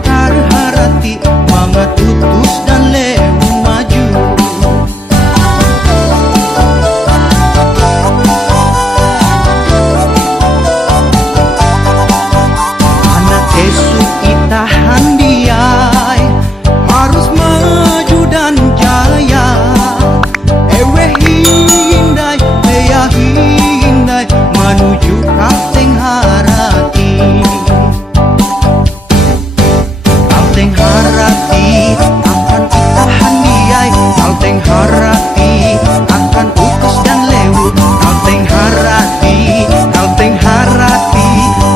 harati mangat utus dan lewu maju. Anak esok itahan diai harus maju dan jaya. Ewe hindai, leya hindai menuju kalteng harati. Kalteng harati akan itahan diai. Kalteng harati akan utus dan lewu. Kalteng harati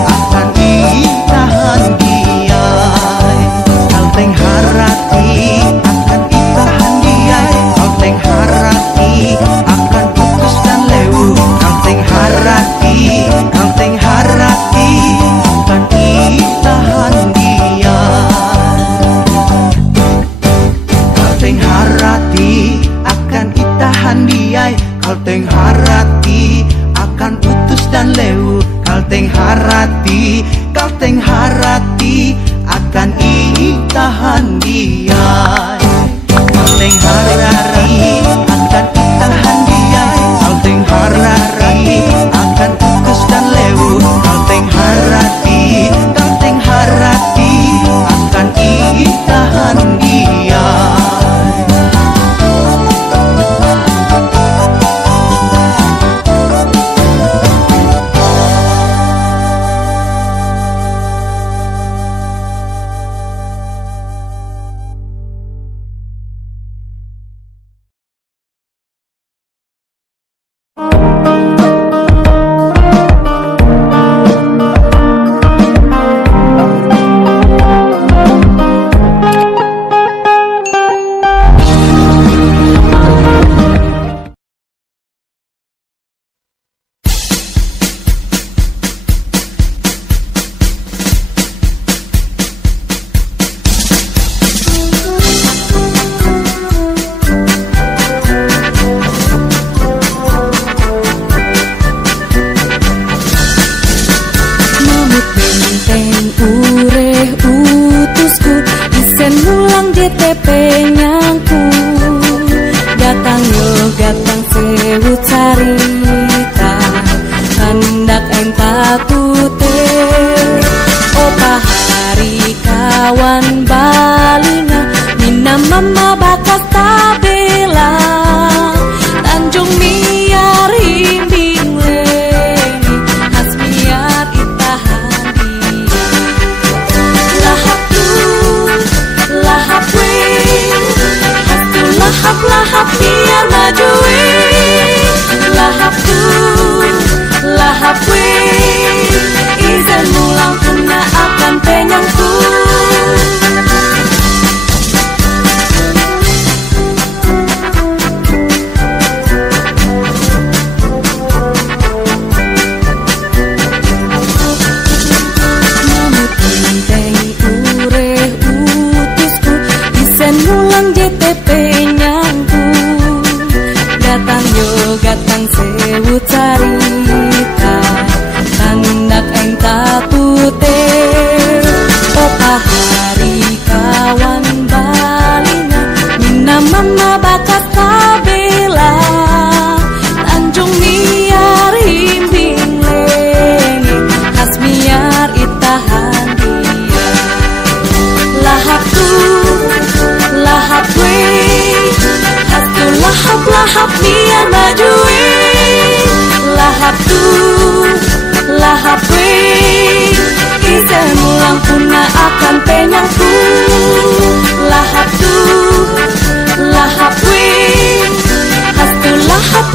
akan itahan diai. Kalteng harati akan itahan diai. Kalteng harati akan utus dan lewu. Kalteng harati akan itahan diai. Kalteng harati akan utus dan lewu. Kalteng harati akan itahan diai. Kalteng harati akan itahan diai. Kalteng harati akan utus dan lewu. Kalteng harati akan itahan diai.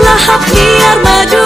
Lahap biar maju.